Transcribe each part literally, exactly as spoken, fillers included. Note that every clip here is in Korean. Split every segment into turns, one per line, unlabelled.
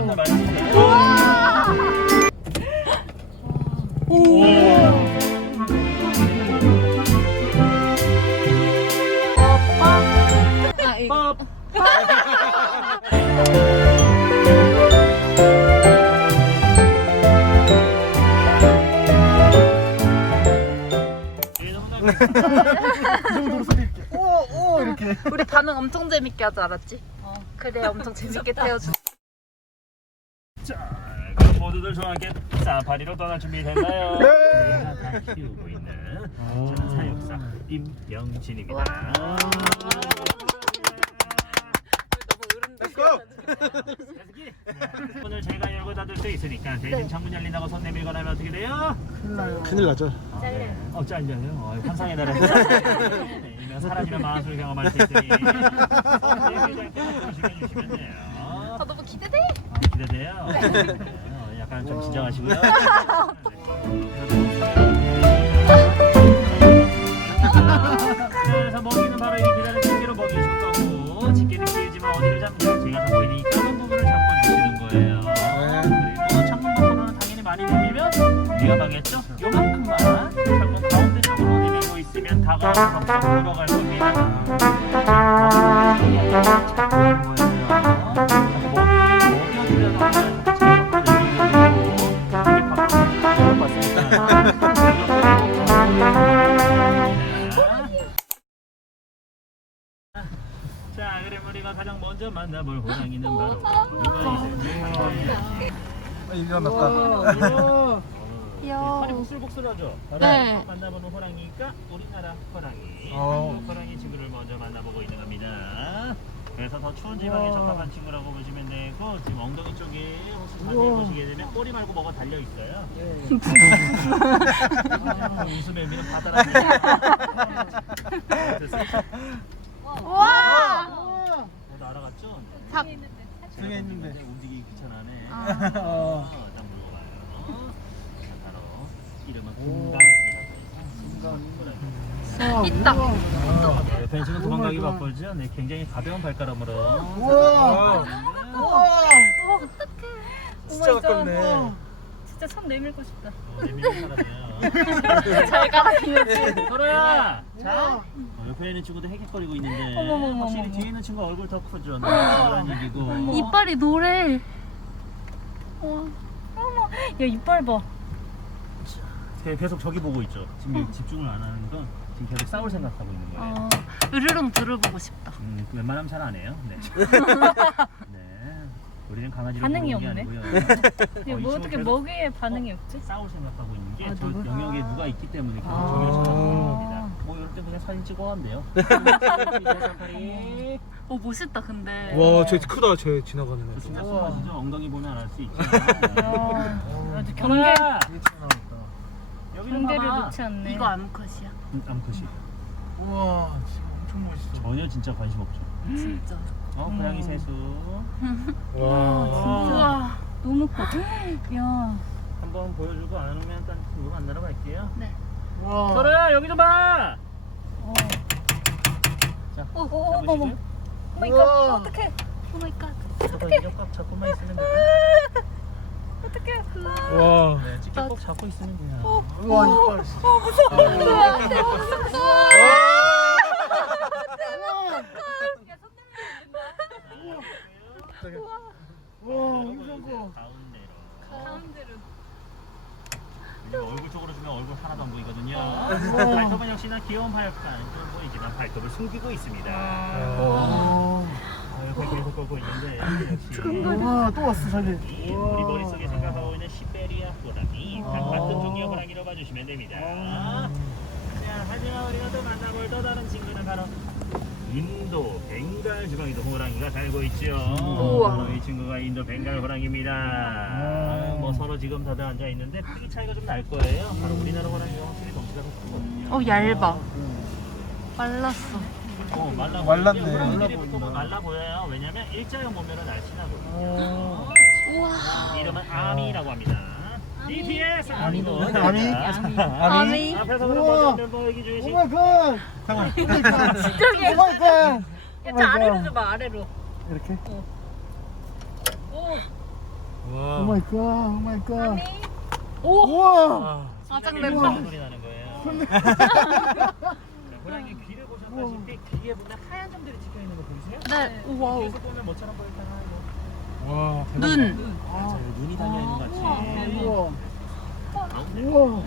걸 만지세요.
우와. 오. 아, 이거.
그 정도로 소리 이렇게 오오 이렇게.
우리 반응 엄청 재밌게 하지 알았지? 어. 그래 엄청 재밌게 태워주.
자, 그럼 모두들 저와 함께 사파리로 떠날 준비 됐나요?
네.
내가 다 키우고 있는 저는 사육사 임영진입니다. 오늘 제가 열고 닫을 수 있으니까 대신 창문 열린다고 손 내밀거나 하면 어떻게 돼요?
큰일 나죠.
잘래.
어, 짤려요. 어, 환상의 나라에서 네, 이면 사라지는 마술을 경험할 수 있으니 손 내밀지 않게 조심해주시면 돼요.
아 너무 기대돼.
아, 기대돼요? 네, 어, 약간 좀 진정하시고요. 그래서 먹이는 바로 이 기다린 집게로 먹이실 거고, 집게는 길지만 어디를 잡냐? 제가 잡고 있는 이 까만 부분을 잡고 주시는 거예요. 그리고 창문 밖으로는 당연히 많이 내밀면 위험하겠죠? 요만큼만 창문 가운데 쪽으로 내밀고 있으면 다가와서 들어갈 겁니다. 먹이 먹여주려다 자, 그럼 우리가 가장 먼저 만나볼 호랑이는 바로
아, 일어났다.
귀여워.
팔이 복슬복슬하죠?
네.
만나보는 호랑이가 우리나라 호랑이.
어.
한국 호랑이 친구를 먼저 만나보고 있는 겁니다. 그래서 더 추운 지방에 적합한 친구라고 보시면 되고, 지금 엉덩이 쪽에 혹시 자세히 보시게 되면 꼬리 말고 뭐가 달려 있어요. 아, 웃음의 의미는 바다랍니다. 됐어?
우와.
어, 날아갔죠?
잡.
등에 있는데.
움직이기 귀찮아네.
아.
어.
어, 딱 물어봐요. 자, 바로 이름은 금강.
있다.
옆에 지금 도망가기 바쁘죠? 네, 굉장히 가벼운 발걸음으로.
우와. 우와. 진짜
오마이갓.
가깝네.
진짜 손 내밀고 싶다.
어, 내밀는 사람이에요.
잘 가라앉았지.
도로야! 자! 어, 옆에 있는 친구도 헥헥거리고 있는데
어머머머머.
확실히 뒤에 있는 친구가 얼굴 더 크죠? 너무 얘기고.
이빨이 노래. 와. 어머. 야 이빨 봐.
계- 계속 저기 보고 있죠? 지금 집중을 안 하는 건 지금 계속 싸울 생각하고 있는 거예요.
어. 으르렁 들어보고 싶다.
음, 웬만하면 잘 안 해요. 네. 네. 우리는 강아지로
반응이
보는 게
없네.
아니고요.
야,
어, 이
뭐
친구
어떻게
계속
먹이에 반응이 없지?
싸울 생각하고 있는 게
아,
저
누구?
영역에 누가 있기 때문에 계속
아.
저기를 쳐다보는 겁니다. 뭐 이럴 때 그냥 사진 찍어 간대요.
어 멋있다 근데.
와, 쟤 크다. 쟤 지나가는 애.
진짜 쏘가지죠. 엉덩이 보면 알 수 있죠.
아, 아주 경계
경계야!
되게 튀어나왔다.
여기를
경계를
봐봐.
놓지 않네. 이거 암컷이야.
음, 암컷이.
우와, 진짜 엄청 멋있어.
전혀 진짜 관심 없죠.
진짜.
어, 고양이 세수.
와.
우와 너무 커. 야.
한번 보여주고 안 오면 일단 누가 안 날아갈게요.
네.
와.
설아야 여기 좀 봐.
어.
자,
오, 오, 어머, 어머.
잡으시죠.
오마이갓.
우와.
어떡해. 오마이갓.
저거 이거 꽉 잡고만 있으면 돼요.
어떡해.
와.
네, 찍게 꼭 잡고 있으면 돼요.
어.
우와, 이빨.
어 무서워. 야, 대박 무서워.
우와, 엄청 커.
가운데로.
가운데로.
그리고 얼굴 쪽으로 주면 얼굴 하나도 안 보이거든요. 발톱은 역시나 귀여운 발판 보이지만 발톱을 숨기고 있습니다.
와.
어, 옆에 계속 걷고 있는데 역시
우와, 또 왔어, 살리.
이 우리 머릿속에 생각하고 있는 시베리아 호랑이
아.
같은 종류의 호랑이로 봐주시면 됩니다. 자, 하지만 우리가 또 만나볼 또 다른 친구는 바로 인도 벵갈 지방에도 호랑이가 살고 있죠.
우와.
바로 이 친구가 인도 벵갈 호랑이입니다. 아, 뭐 서로 지금 다들 앉아 있는데 크기 차이가 좀 날 거예요. 바로 우리나라 호랑이가 확실히 덩치가 더 크거든요.
어 얇아. 말랐어.
어, 말라
말랐네.
보이는데 호랑이들이
말라
보통
보인다.
말라 보여요. 왜냐면 일자형 보면은 날씬하거든요.
우와.
이름은 아미라고 합니다. 비티에스 아미도.
아미?
아미. 아미.
앞에서
우와.
그런 멤버 얘기 주시.
오마이갓. 잠깐만.
진짜 귀여워.
오마이갓.
야, 저 아래로 줘봐 아래로.
이렇게?
오.
오 마이 갓, 오 마이 갓.
오!
우와.
아, 짱
소리
낸다.
나는 거예요. 자, 고양이 귀를 보셨다시피 귀에 보면 하얀 점들이 찍혀 있는 거 보이세요?
네. 우와.
뒤에서 보면 뭐처럼 보일까요?
와.
눈.
맞아요. 눈이 달려 있는 것 같이.
우와.
가운데.
우와.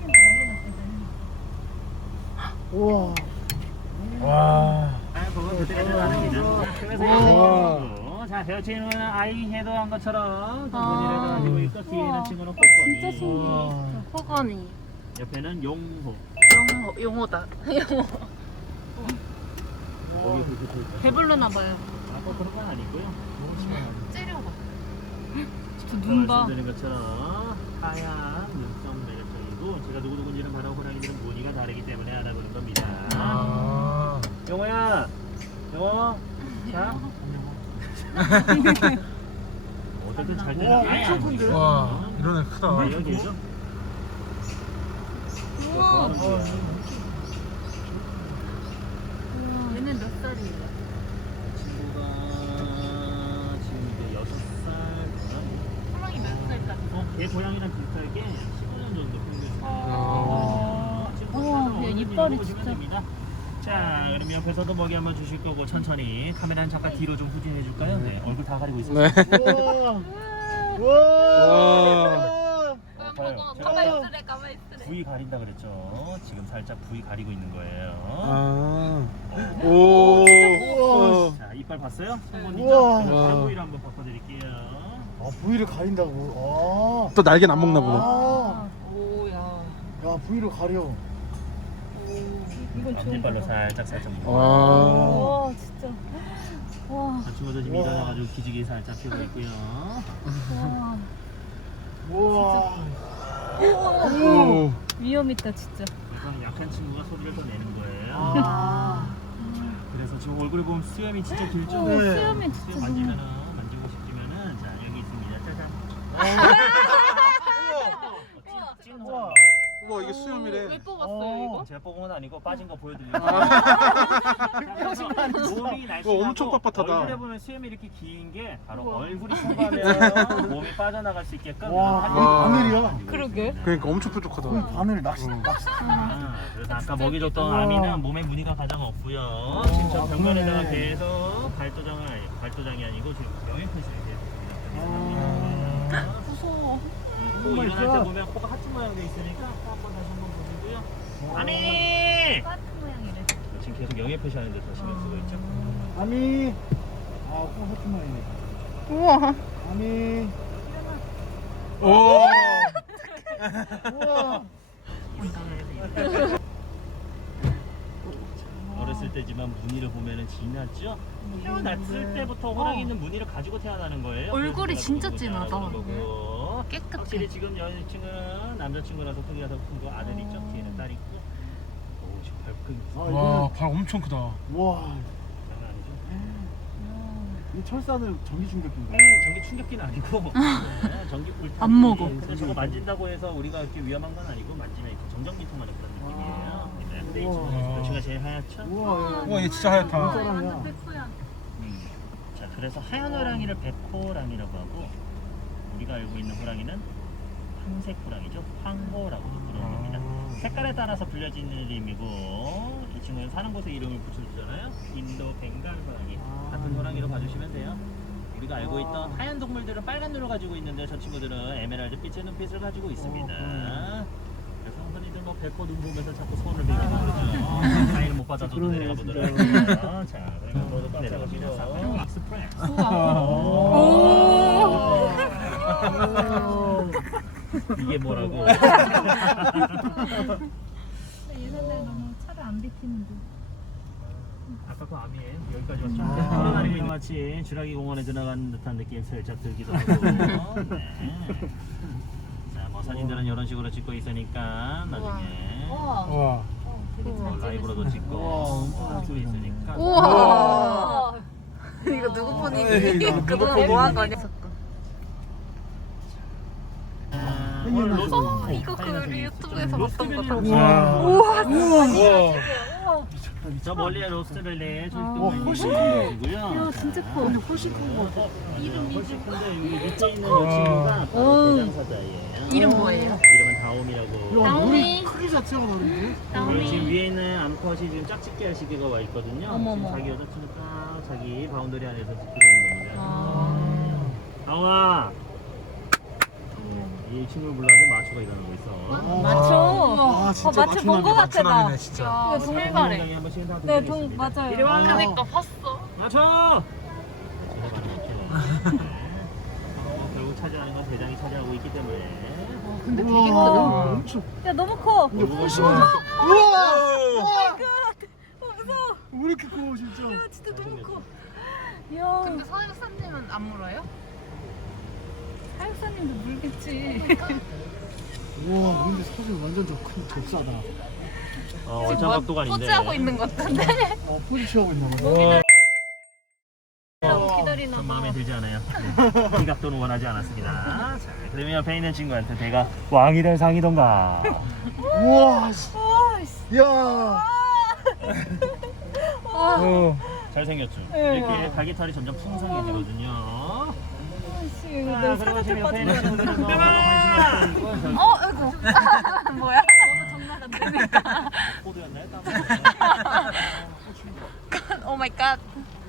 우와. 와.
아, 그거 그때가 아닙니다. 그래서
우와.
이거 자, 베어 친구는 아이 해도 한 것처럼
아.
무늬를 가지고 있고 뒤에 있는
우와.
친구는
진짜
꽃거니.
신기해. 호건이.
옆에는 용호.
용호, 용호다. 용호.
거기 그렇게 돼 있죠?
배불러나 봐요.
아, 뭐 그런 건 아니고요. 너무 심하네.
째려봐. 저 눈 봐.
말씀드린 것처럼 하얀 눈썹 매력적이고 제가 누구 누군지는 바로 호랑이들은 무늬가 다르기 때문에 알아보는 겁니다.
아.
영호야, 영호, 자. 어쨌든 잘 되는
와,
게
엄청
아니고요.
큰데? 와, 이런 애 크다.
네, 여기죠.
우와.
좋아하는 거야.
얘는 몇 살이에요?
친구가 지금 이제 여섯 살 고양이.
호랑이 몇 살까지?
어, 얘 고양이랑 비슷하게 십오 년 정도 평균.
아. 우와, 얘 이빨이 진짜.
자, 그럼 옆에서도 먹이 한번 주실 거고 천천히 카메라는 잠깐 뒤로 좀 후진해 줄까요? 네, 얼굴 다 가리고 있어요.
네. 우와. 우와.
어, 봐요. 제가
가만히 있으래, 가만히 있으래.
부위 가린다 그랬죠. 지금 살짝 부위 가리고 있는 거예요.
아.
어.
오.
우와.
자, 이빨 봤어요? 손본이죠?
우와.
다른 부위를 한번 바꿔드릴게요.
아, 부위를 가린다고.
또 날개는 안 먹나
아.
보네.
아.
오야.
야, 부위를 가려.
이건 좋은
앞니빨로
거다.
살짝 살짝 먹어.
와.
와 진짜. 와.
저 친구도 지금
우와.
일어나가지고 기지개 살짝 펴고 있고요.
와.
우와.
오.
위험 있다 진짜.
그래서 약한 친구가 소리를 더 내는 거예요.
아.
그래서 지금 얼굴에 보면 수염이 진짜 길죠?
오,
네.
수염이
수염
진짜
만지면은
너무.
만지고 싶으면은 자 여기 있습니다. 짜잔.
우와.
찐
우와.
호랑이.
우와 이게 수염이래.
왜 뽑았어요
어.
이거?
제가 뽑은 건 아니고 빠진 거 보여드리려고. 몸이 날씬하고
우와, 엄청 빳빳하다.
얼굴에 보면 수염이 이렇게 긴 게 바로
우와.
얼굴이 통과하면 몸이 빠져나갈 수 있게끔.
와,
한
이게
개를
바늘이야?
만들고
그러게.
있습니다.
그러니까 엄청 뾰족하다.
그럼 바늘 낚시
음.
낚시.
아, 그래서 아까 먹이 줬던
우와.
아미는 몸에 무늬가 가장 없고요. 지금 저
아,
벽면에다가
그러네.
계속 발도장을 아니 발도장이 아니고 지금 영양 표시를
아.
해서
무서워.
코
오 마이
일어날 때
갓.
보면 코가 하트 모양돼 있으니까 코 한번 다시 한번 보시고요. 아미!
같은 모양이래.
지금 계속 영양 표시하는데 더 신경 쓰고 있죠.
아미. 아, 코 하트만이네.
우와.
아미.
오.
우와.
어렸을 때지만 무늬를 보면은 진하죠? 태어났을 때부터 호랑이는 무늬를 가지고 태어나는 거예요.
얼굴이
그래서
진짜
보고
진하다.
자라는 거고.
깨끗해.
확실히 지금 여자친구는 남자친구라서 크기가 더 큰 거 아들 있죠? 뒤에는 딸 있고. 오 지금 발끈
아,
와,
이거.
발 엄청 크다.
와.
장난 아니죠?
이 철사는 전기 충격기인가?
네, 전기 충격기는 아니고 네, 전기 꿀
안 먹어.
근데 저거 만진다고 해서 우리가 이렇게 위험한 건 아니고 만지면 이렇게 정전기 통하는 그런 느낌이에요. 네, 근데 이
우와.
친구는 여친가 제일 하얗죠?
우와.
우와 얘 진짜 하얗다.
사람이야.
백호야.
음. 자, 그래서 하얀 호랑이를 백호랑이라고 하고 우리가 알고 있는 호랑이는 황색 호랑이죠. 황호라고도 부르는 겁니다. 색깔에 따라서 불려지는 이름이고 이 친구는 사는 곳에 이름을 붙여주잖아요. 인도 벵갈 호랑이 같은 호랑이로 봐주시면 돼요. 우리가 알고 있던 하얀 동물들은 빨간 눈을 가지고 있는데 저 친구들은 에메랄드 빛의 눈빛을 가지고 있습니다. 그래서 흔히들 뭐 백호 눈 보면서 자꾸 손을 내리고 그러죠. 사인을 못 받아도
그러네,
내려가
진짜.
보더라고요. 자, 그러면 모두 내려갑니다. 사파리 익스프레스.
오.
이게 뭐라고?
얘네들 너무 차를 안 비키는데.
아까 그 암이에요. 여기까지 왔죠.
아.
걸어다니고 있는 마치 주라기 공원에 들어가는 듯한 느낌 살짝 들기도 하고. 네. 자, 뭐 사진들은 이런 식으로 찍고 있으니까 나중에
우와.
와.
뭐 라이브로도 찍고
우와,
뭐
엄청
찍고 있으니까.
우와. 이거 누구
에이,
폰이니?
이거
그동안
누구
뭐 한
폰이니?
거냐?
아,
땡기는
오늘
거.
로스-
어, 이거 그
파이널
유튜브에서
로스
봤던
밸리로
거다.
우와.
우와.
우와.
우와.
우와.
저 멀리에 로스트벨리
아.
와, 훨씬 큰
거고요.
야 진짜 커.
근데 훨씬 큰 거 같아.
이름 훨씬 큰데 여기 밑에 있는 이 친구가
오.
대장사자예요.
이름 뭐예요?
이름은 다옴이라고.
야,
나오네.
우리 크기 자체가 다른데?
나오미.
지금 위에 있는 암컷이 지금 짝짓기 할 시기가 와 있거든요.
어머머.
지금 자기 여자친구 딱 자기 바운더리 안에서 지키고 있는 겁니다.
아.
다옴아. 이 친구를 불렀는데 마초가 일어나고 있어.
맞죠?
아, 진짜
어, 마치 본거 같아 나.
마추남이네, 진짜.
야, 동물가래.
한 번씩 다
네,
드리겠습니다.
동 맞아요.
이리 와.
그러니까
봤어.
마초. 결국 차지하는 건 대장이 차지하고 있기 때문에.
근데 되게
우와,
크다.
엄청.
야 너무 커.
근데 훨씬
우와.
크다. 우와!
어 무서워.
왜 이렇게 커, 진짜?
야 진짜 너무 커. 야.
근데 사육사님은 안 물어요?
사육사님도 물겠지.
우와, 근데 사실 완전 저 큰 좁싸다.
어, 원장 각도가 아닌데.
포즈하고 있는 것 같은데.
어, 포즈 취하고 있나 봐.
라고 기다리나
전
봐.
마음에 들지 않아요. 이 각도는 원하지 않았습니다. 자, 그러면 옆에 있는 친구한테 내가 왕이 될 상이던가.
우와, 씨.
와 씨.
야.
어.
잘생겼죠?
네.
이렇게 갈기털이 점점 풍성해지거든요.
씨 이거
자,
내가
그리고 지금
사료들
옆에 있는
빠지는
친구들은 너무 관심이 있고
어, 아이고. 뭐야?
너무 장난 안 되니까.
포도였나요?
오 마이 갓.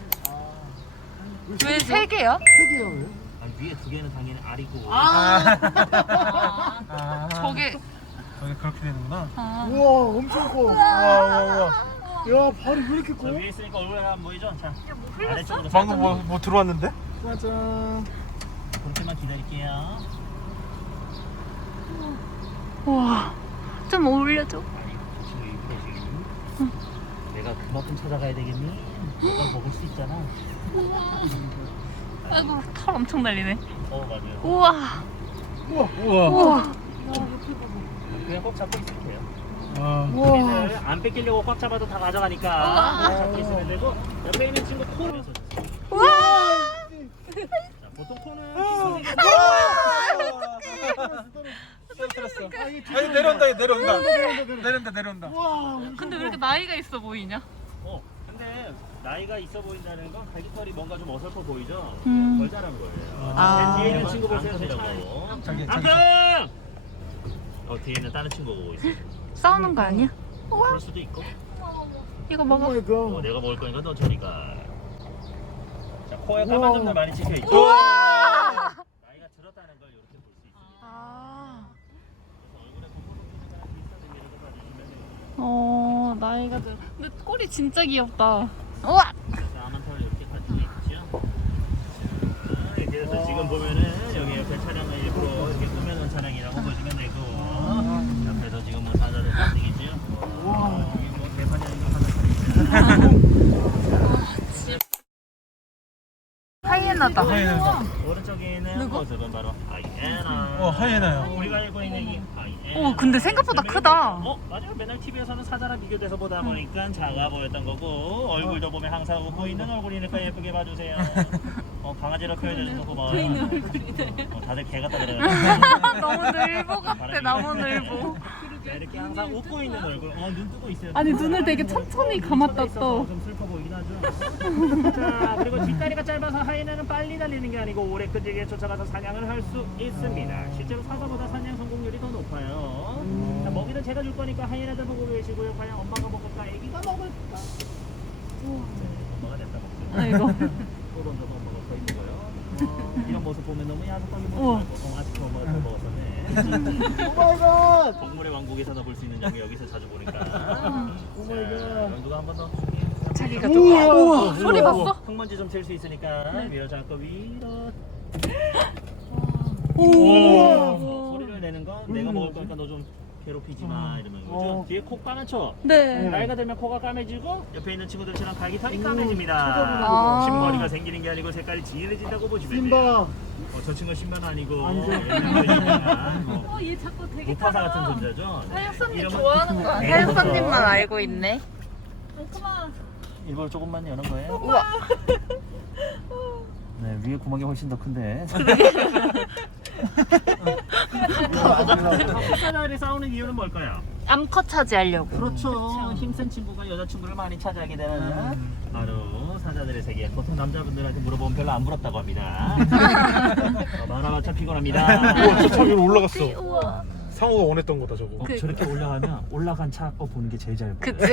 왜 세 개야?
세 개야, 왜?
아니, 위에 두 개는 당연히 알이고.
아.
아.
저게.
저게 그렇게 되는구나.
아.
우와, 엄청 커.
우와, 우와, 우와.
야, 발이 왜 이렇게
자,
커?
위에 있으니까 얼굴에 안 보이죠? 자, 아래쪽으로
방금 뭐, 뭐 들어왔는데?
짜잔.
그렇게만 기다릴게요.
우와. 좀 올려줘.
아니, 저 친구 일부러 지금 내가 그만큼 찾아가야 되겠니? 이걸 먹을 수 있잖아.
아이고, 털 엄청 날리네.
어, 맞아요.
우와.
우와.
우와.
우와.
그냥 꼭 잡고 있으면 돼요.
아.
우와.
얘를 안 뺏기려고 꽉 잡아도 다 가져가니까 꼭 잡고 있으면 되고 옆에 있는 친구 코를
우와.
자, 보통 코는
떨어뜨렸어. 아니, 내려온다, 얘 내려온다. 내려온다, 내려온다.
우와.
근데 왜 이렇게 나이가 있어 보이냐?
어, 근데 나이가 있어 보인다는 건 갈기털이 뭔가 좀 어설퍼 보이죠?
음.
덜 자란 거예요.
아.
뒤에 있는 친구 보세요. 제 차이.
저기, 저기.
앙금! 어, 뒤에 있는 다른 친구 보고 있어.
싸우는 거 아니야?
그럴 수도 있고.
이거
오
먹어.
마이
어,
갓.
내가 먹을 거니까 너 저리 가. 자, 코에
우와.
까만 점들 많이 찍혀 있죠?
우와.
나이가 들었다는 걸 이렇게 볼 수 있습니다.
아.
그래서 얼굴에 곰곰이 비슷한 의미를 봐주시면 돼요.
어, 나이가 들. 근데 꼴이 진짜 귀엽다. 우와.
그래서 아만털 이렇게 같이 있죠. 자, 이렇게 해서 지금 보면은 여기 옆에 차량을 일부러 이렇게 꾸며놓은 차량이라고 보시면 되고 옆에서 지금 뭐 사자들 반등이죠.
우와.
여기 뭐 대사냥이 하나 있어요.
하이에나다.
하이에나.
오른쪽에 있는 모습은 바로 하이에나.
어, 하이에나요.
우리가 알고 있는 이 하이에나.
오, 근데 생각보다 크다.
어, 맞아요. 맨날 티비에서는 사자랑 비교돼서 보다 보니까 작아 보였던 거고 얼굴도 보면 항상 웃고 있는 얼굴이니까 예쁘게 봐주세요. 어, 강아지로 표현해주는 거 고마워요. 어, 다들 개 같다 그래요.
너무 늘보 같아. 나무 늘보.
자, 이렇게 항상 웃고 있는 얼굴. 어, 눈 뜨고 있어요.
아니, 눈을 되게 천천히 감았다,
있어서
또.
좀 슬퍼 보이긴 하죠. 자, 그리고 뒷다리가 짧아서 하이에나는 빨리 달리는 게 아니고 오래 끈질기게 쫓아가서 사냥을 할 수 있습니다. 실제로 사자보다 사냥 성공률이 더 높아요. 자, 먹이는 제가 줄 거니까 하이에나들 보고 계시고요. 과연 엄마가 먹을까, 애기가 먹을까? 네, 엄마가 됐다 먹죠.
아이고.
또 던져서 엄마가 더 있는 거예요. 어, 이런 모습 보면 너무 야속하게 먹지 말고 어, 아직도 엄마가 더 먹었었네.
오 마이 갓.
동물의 왕국에서나 볼 수 있는 장면 여기서 자주 보니까.
오 마이 갓.
연두가 한 번 더.
자기가
우와.
좀.
우와.
소리 봤어?
흙먼지 좀 잴 수 있으니까 위로 잡고 위로.
우와.
어, 소리를 내는 건 내가 먹을 거니까 너 좀 괴롭히지 마 이러는 거죠.
어.
뒤에 코 까맣죠?
네.
나이가 들면 코가 까매지고 옆에 있는 친구들처럼 갈기털이
음,
까매집니다.
아.
신머리가 생기는 게 아니고 색깔이 진해진다고 보시면 돼요.
심바.
어, 저 친구 신발 아니고
안 돼.
옛날이니까 뭐
어, 얘 자꾸 되게
무파사
작아.
같은 존재죠.
사육사님
이름은-
좋아하는 거야.
네,
사육사님만
그렇죠.
알고 있네.
어, 그만.
이걸 조금만 여는 거예요.
우와.
네, 위에 구멍이 훨씬 더 큰데. 사자들이 싸우는 이유는 뭘까요?
암컷 차지하려고.
그렇죠. 힘센 친구가 여자친구를 많이 차지하게 되는 바로 사자들의 세계. 보통 남자분들한테 물어보면 별로 안 부럽다고 합니다. 어, 많아봤자 피곤합니다.
우와 저 위로 올라갔어.
우와.
상호가 원했던 거다 저거.
어, 저렇게 올라가면 올라간 차 거 보는 게 제일 잘 보여요.
그치?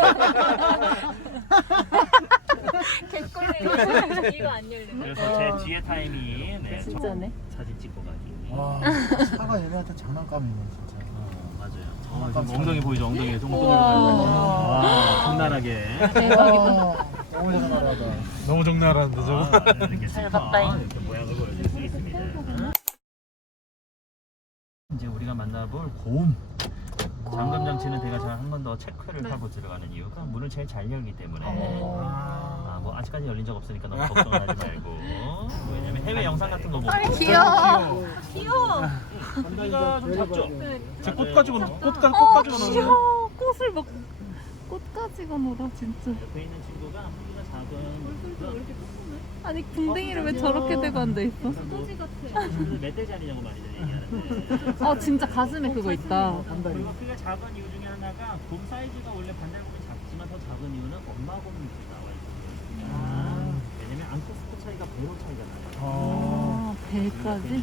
개꿀이네. 이거 안 열리네.
그래서 제 뒤에 타임이 네,
진짜네.
저 사진 찍고 가기.
와 차가 얘네한테 장난감이네 진짜.
어, 맞아요.
아,
어, 지금 엉덩이 보이죠? 엉덩이 동글동글
우와.
와, 적나라하게.
대박이다.
너무 장난하다.
너무 적나라한데 저거.
아, 네, 이렇게
잘
슬퍼
봤다잉.
이렇게 모양을 보여줄 수 있습니다. 이제 우리가 만나볼 고음. 잠금 장치는 제가 잘 한 번 더 체크를 하고 들어가는 이유가 문을 제일 잘 열기 때문에. 아, 뭐 아직까지 열린 적 없으니까 너무 걱정하지 말고. 왜냐면 해외 영상 같은 거 보고.
귀여워. 귀여워.
우리가 좀 작죠?
제 꽃 가지고 꽃 가, 꽃
어,
가지고 나오네.
귀여워. 꽃을 막 꽃가지가 놀아 진짜.
옆에 있는 친구가 크기가 작은.
아니 궁뎅이를 왜 저렇게 대고 앉아 있어?
소지 같아. 멧돼지 아니냐고 많이들 얘기하는데.
어 진짜 가슴에 그거 있다.
그리고 크기가 작은 이유 중에 하나가 곰 사이즈가 원래 반달곰이 작지만 더 작은 이유는 엄마 곰이 나와 있거든요. 왜냐면 앙코스트 차이가 배로 차이가 나요.
아 배까지?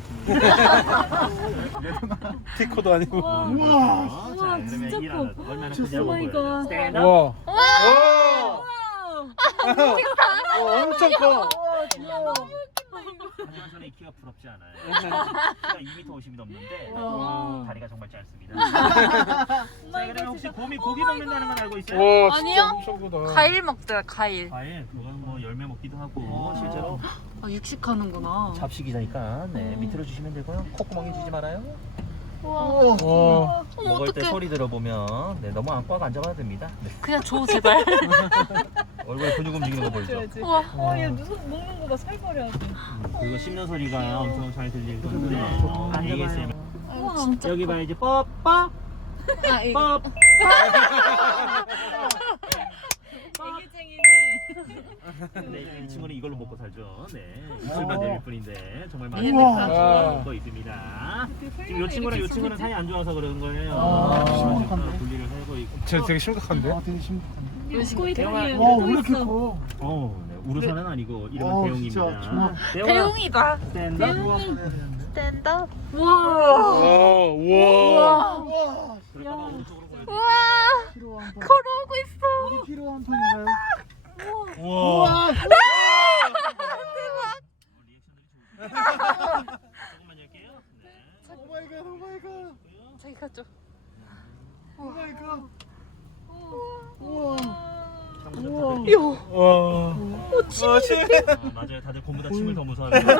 티코도 아니고.
우와.
우와,
우와, 진짜 커.
얼마나
진짜
크냐고
오마이갓.
보여요. 스탠드 업.
와. 와. 와, 엄청 커.
하지만 저는 이 키가 부럽지 않아요. 키가 이 미터 오십이 넘는데
와.
다리가 정말 짧습니다. 자, 그러면 혹시 곰이 고기 먹는다는 건 알고 있어요?
와,
아니요.
진짜 엄청 크다.
과일 먹더라 과일.
과일, 그건 뭐 열매 먹기도 하고 실제로
아 육식하는구나.
잡식이니까 네, 밑으로 주시면 되고요. 콧구멍에 주지 말아요.
우와.
와.
어머
먹을 때
어떡해.
소리 들어보면 네, 너무 안꽉 앉아봐도 됩니다. 네.
그냥 줘 제발.
얼굴에 근육 움직이는 거 보이죠?
우와.
어얘 무슨 먹는 거가 살벌해.
그리고 씹는 소리가 엄청 잘 들릴 건데 어, 에이에스엠알.
우와 진짜.
여기 봐야지 ป๊ป๊
아 이거.
ป๊
애기쟁이네.
네, 이 친구는 이걸로 먹고 살죠. 네, 입술만 내릴 뿐인데 정말 많이
우와.
먹고 있습니다. 지금 이 친구랑 이 친구는 사이 안 좋아서 그런 거예요.
아, 심각한데?
분리를 하고 있고.
쟤 되게 심각한데?
아 되게 심각한데.
꼬이
대형아.
다니에
와 왜 이렇게 커?
어, 네, 우르사는 아니고 이름은
어,
대용입니다.
진짜 정말.
대웅이다.
스탠드업.
스탠드업.
와.
와, 와.
와
그럴까봐 오른쪽으로 보여드릴게요.
우와.
필요한 판.
걸어오고 있어.
이게 필요한 판인가요?
와.
조금만 열게요. 네.
오 마이 갓, 오 마이 갓,
자기가 좀.
오 마이 갓. 우와.
창문 좀
우와.
닫을게요.
와. 와, 심
아, 맞아요. 다들 곰보다 침을 더 무서워합니다.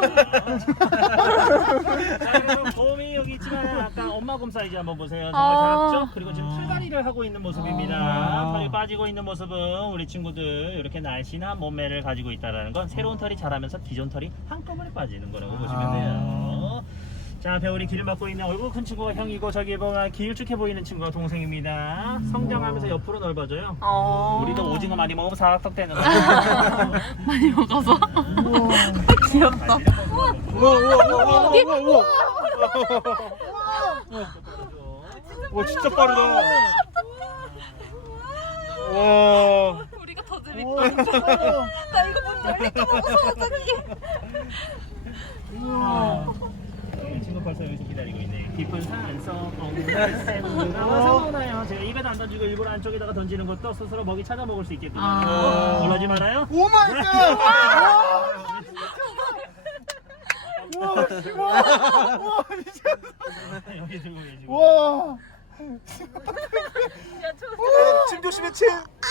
자, 그리고 곰이 여기 있지만 아까 엄마 곰 사이즈 한번 보세요. 정말
아.
작죠? 그리고 지금 풀다리를 하고 있는 모습입니다.
아.
털이 빠지고 있는 모습은 우리 친구들 이렇게 날씬한 몸매를 가지고 있다는 건 새로운 털이 자라면서 기존 털이 한꺼번에 빠지는 거라고 보시면 돼요. 자, 배우리 길을 맡고 있는 얼굴 큰 친구가 형이고 저기 보면 길쭉해 보이는 친구가 동생입니다. 성장하면서 옆으로 넓어져요.
어.
우리도 오징어 많이 먹으면 사각턱 되는 거.
많이 먹어서. 귀엽다.
우와, 우와, 우와, 우와, 우와. 와, 진짜 빠르다. 와.
우리가 더
와,
재밌다.
진짜 커.
나 이거 문 열릴까 봐 무서워 저기.
우와.
이 친구 벌써 여기서 기다리고 있네. 깊은 산속 엉덩이 샘물가 상관나요. 제가 입에도 안 던지고 일부러 안쪽에다가 던지는 것도 스스로 먹이 찾아 먹을 수 있게끔.
아.
놀라지 말아요.
오 마이 갓. 우와. 우와. 우와 미쳤어.
여기 들고 계시고.
와.
침 조심해, 침.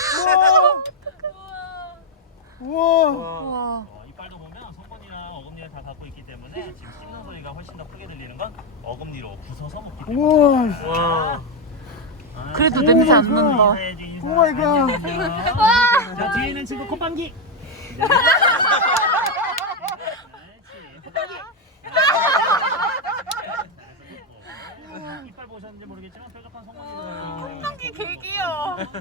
우와.
우와.
어, 이빨도 보면 성분이랑 어금니를 다 갖고 있기 때문에 지금 씹는 소리가 훨씬 더 크게 들리는 건 어금니로 부숴서 먹기 때문에.
우와.
와.
아,
그래도
자,
냄새 안
오 마이
난다.
인사해야지, 인사.
오 마이 갓.
안녕. 자, 뒤에 있는 친구 콧방귀. 네. 그렇지. 이빨 보셨는지 모르겠지만 뾰족한 성분이
콧방귀 개 귀여워.
네,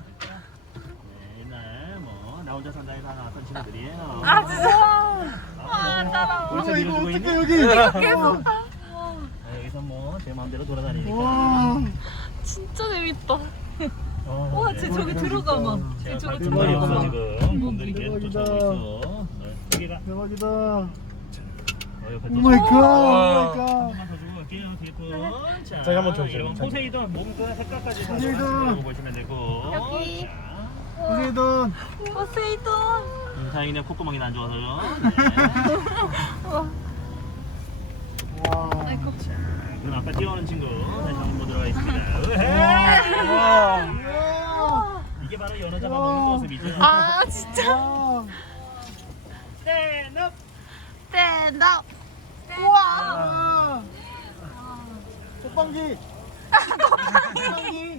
옛날 뭐 나 혼자 산다에서 나왔던 친구들이에요.
아 진짜.
아,
따라와.
벌써
우와 이거
밀어주고
어떻게
있네.
여기?
계속.
아, 여기서 뭐 제 마음대로 돌아다니니까.
와.
진짜 재밌다.
우와 쟤 저기 들어가 봐. 쟤 저기
두 마리
들어가
없어
봐.
지금. 곰들이 계속
대박이다.
쫓아오고 있어. 네, 여기가
대박이다.
어, 옆에 또
오마이갓.
와.
오마이갓.
한번 더 주고 갈게요. 개꿀. 자,
저기 한번 줘보세요.
이런 포세이돈 몸과 색깔까지 다
포세이돈.
들어가고 보시면 되고.
여기.
자,
포세이돈.
포세이돈.
음, 다행이네 콧구멍이 안 좋아서요.
와.
아이고.
자, 그럼 아까 뛰어오는 친구 다시 한번 보도록 하겠습니다. 으헤이!
와.
이게 바로 연어 잡아먹는 모습이죠.
아 진짜.
와.
스탠업!
스탠드업.
우와. 쪽방기. 쪽방기.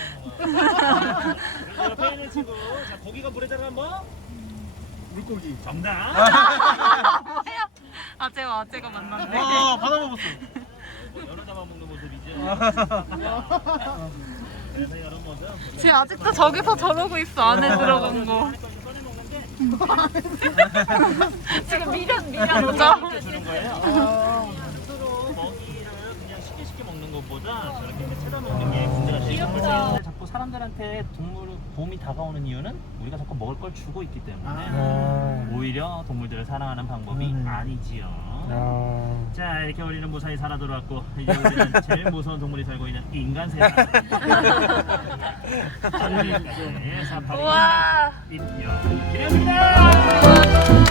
옆에 있는 친구. 자, 고기가 물에 들어간 뭐?
물고기.
정답!
아 쟤가 아 쟤가 만났네.
와 바다 먹었어.
뭐 연어 잡아먹는 모습이죠. 그래서 이런 모습.
쟤 아직도 저기서 저러고 있어. 안에 들어간 거. 지금 미련 미련 오죠?
주는 거예요.
아.
스스로 먹이를 그냥 쉽게 쉽게 먹는 것보다 저렇게 이제 채로 먹는 게 문제가 되는 거죠. 자꾸 사람들한테 동물 봄이 다가오는 이유는 우리가 자꾸 먹을 걸 주고 있기 때문에
아.
오히려 동물들을 사랑하는 방법이
음.
아니지요.
아.
자, 이렇게 우리는 무사히 살아 돌아왔고 이제 우리는 제일 무서운 동물이 살고 있는 인간 세상. 자, 여기까지 사파리
우와.
인형 기대합니다.